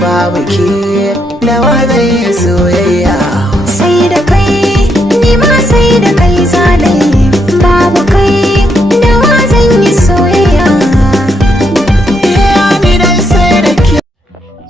babu ke da wa zai yi soyayya. Sai da kai ni ma sai da kai zalai, babu kai da wa zan yi soyayya. Ni dai sai da ke.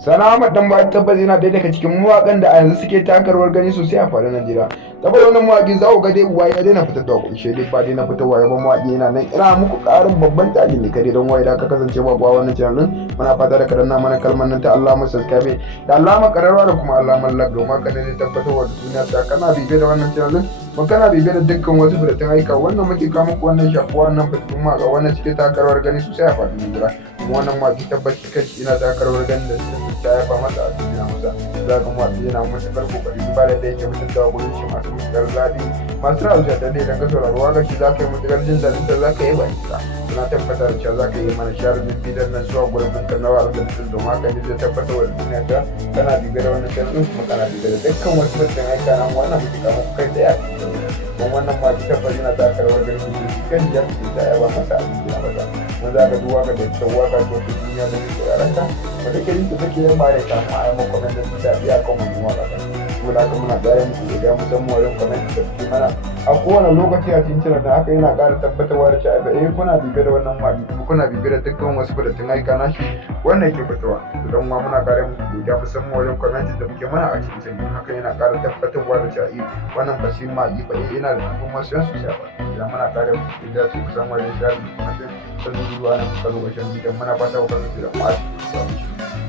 Salamat dan ba tabbas yana ɗaya daga cikin mawaƙan da a yanzu suke takarwar gani sosai a faɗin Najeriya. Tabbas wannan mawaƙi za ku ga dai uwa ya daina fitar da kunshe dai ba daina fitarwa ya ba mawaƙi yana nan ina muku ƙarin babban tali ne kare don waye da ka kasance ba kuwa wannan channel din muna fata da kadanna mana kalmar nan ta Allah mu subscribe da alama kararwa da kuma alamar like domin ka ne tabbatar wa duniya ta kana bibe da wannan channel din mun kana bibe da dukkan wasu fitattun aika wannan muke kawo muku wannan shafuwa wannan fitattun ma ga wannan suke takarwar gani sosai a faɗin Najeriya. Wannan mawaƙi tabbas kanshi ina takarwar gani da ta yaba masa a duniya masa za ka mawaƙi yana matuƙar kokari ba da yake mutunta gurin shi masu matuƙar daɗi masu ra'ayuwa da ne dan ka saurari waƙar shi za ka yi matuƙar jin daɗin ta za ka yi baki ta na tabbata da cewa za ka yi mana share din bidan nan zuwa gurin ɗinka na wa'ar da mutum domin haka ne zai tabbatar wa duniya ta kana bibe da wannan channel ɗin kuma kana bibe da dukkan wasu mutum aika nan wannan mutum kama kai ɗaya don wannan ma ta tabbata yana taka rawar ganin mutum kan ya fi ta yaba masa a duniya masa mun za ka duwa ga da kyau waka to ta duniya da ke yaran ta wata ke rinta take yin bare ta ma ai makon da su ta biya kan wannan waka kuma da kuma da ya musu da musamman wajen comment da suke mana a kowane lokaci a cikin channel da haka yana ƙara tabbatarwa da cewa kuna bibe da wannan ma kuma kuna bibe da dukkan wasu fitattun aika nashi wannan yake fitowa don ma muna ƙara muku godiya musamman wajen comment da muke mana a cikin channel haka yana ƙara tabbatarwa da cewa wannan fasin ma yana da kuma masu yan sosai ba idan muna ƙara muku godiya su kusan wajen share da kuma sannan zuwa nan kuka lokacin bidiyon muna fata ku kasance da mu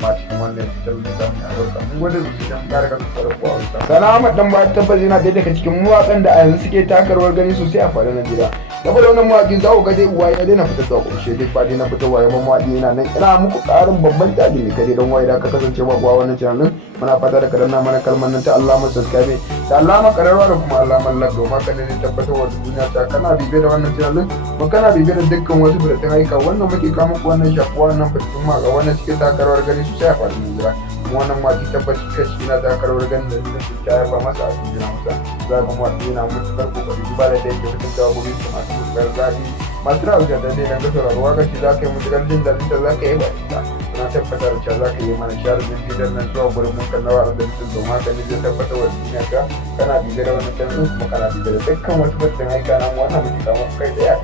a cikin wannan channel da mu albarka mun gode su dan ƙara kasance da kowa Salamat dan ba tabbas yana ɗaya daga cikin mawaƙan da a yanzu suke takarwar gani sosai a faɗin Najeriya. Saboda wannan mawaƙi za ku ga dai uwa ya daina fitar da kunshe dai ba daina fitarwa ya ba mawaƙi yana nan ina muku ƙarin babban tali ne kare don waye da ka kasance ba kuwa wannan channel din muna fata da kadanna mana kalmar nan ta Allah mu subscribe da alama kararwa da kuma alamar like domin ka ne tabbatar wa duniya ta kana bibe da wannan channel din mun kana bibe da dukkan wasu fitattun aika wannan muke kawo muku wannan shafuwa wannan fitattun ma ga wannan suke takarwar gani sosai a faɗin Najeriya. Wannan mawaƙi tabbaci kashi yana takarwar ganin da su ta yaba masa a cikin masa za ka mawaƙi yana matuƙar kokari duba da yake mutunta gurin su masu matuƙar daɗi masu ra'ayuwa da ne dan ka saurari waƙar shi za ka yi matuƙar jin daɗin ta za ka yi baki ta na tabbatar cewa za ka yi mana share din bidan nan zuwa gurin mun kan nawa da mutum domin haka ne zai tabbatar wa duniya ka kana bibe da wannan channel kuma kana bibe da dukkan wasu mutum aika nan wannan mutum kama kai ɗaya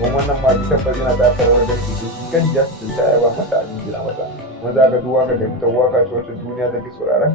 don wannan ma tabbas yana takarwar ganin da kan ya ta yaba masa a cikin masa mun za ka duwa ga da waka ta wata duniya da ke sauraron